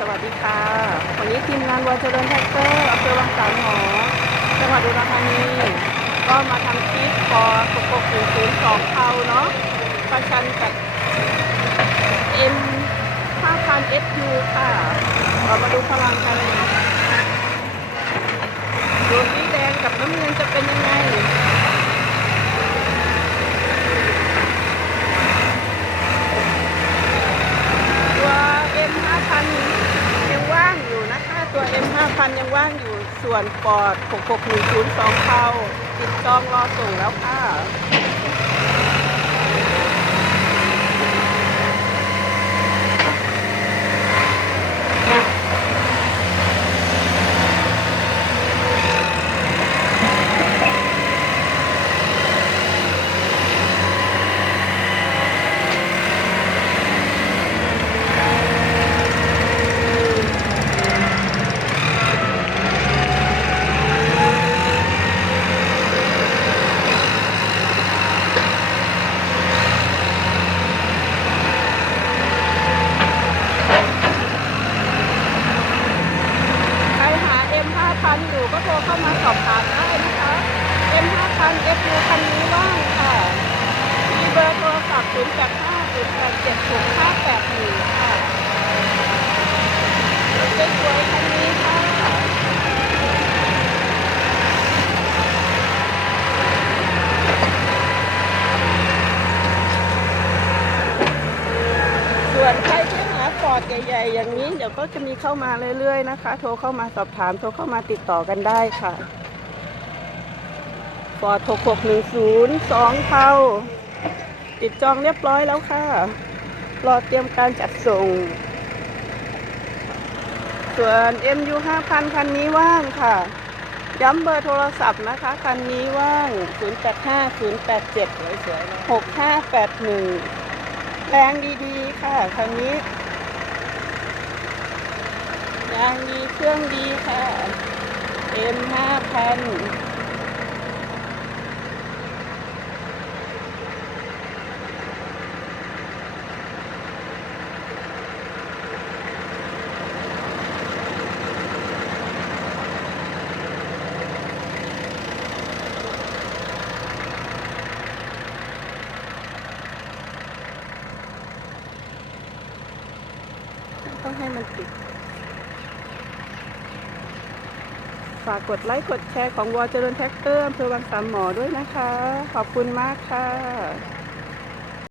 สวัสดีค่ะ วันนี้ทีมงานวัวเจริญแท็กเตอร์อำเภอวังสามหอจังหวัดอุดรธานีก็มาทำคลิปพอปกปกศูนย์ศูนย์สองเทาเนาะประชันกับ M 5000 SU ค่ะ เรามาดูพลังกันดูสีแดงกับน้ำเงินจะเป็นยังไง ตัว M 5000ยังว่างอยู่ นะคะตัว M 5000ยังว่างอยู่ส่วนปอด66102เข้าติดจองรอส่งแล้วค่ะ ใครหา M 5000อยู่ ก็โทรเข้ามาสอบถามได้นะคะ M 5000 FU คันนี้ว่างค่ะมีเบอร์โทรศัพท์0 8 5 0 8 7 0 5 8 1ค่ะสวยๆค่ะ ส่วนใครที่หาฟอร์ ดใหญ่ๆ อย่างนี้เดี๋ยวก็จะมีเข้ามาเรื่อยๆนะคะ โทรเข้ามาสอบถาม โทรเข้ามาติดต่อกันได้ค่ะฟอร์ด6610สองเท่า ติดจองเรียบร้อยแล้วค่ะ รอเตรียมการจัดส่ง ส่วน MU 5000 คันนี้ว่างค่ะ ย้ำเบอร์โทรศัพท์นะคะ คันนี้ว่าง 085 087 6581 แรงดีๆ ค่ะ คันนี้ ยางดีเครื่องดีค่ะ M ห้าพันต้องให้มันติด ฝากกดไลค์กดแชร์ของวอเจริญแท็กเตอร์อำเภอวังสามหมอด้วยนะคะ ขอบคุณมากค่ะ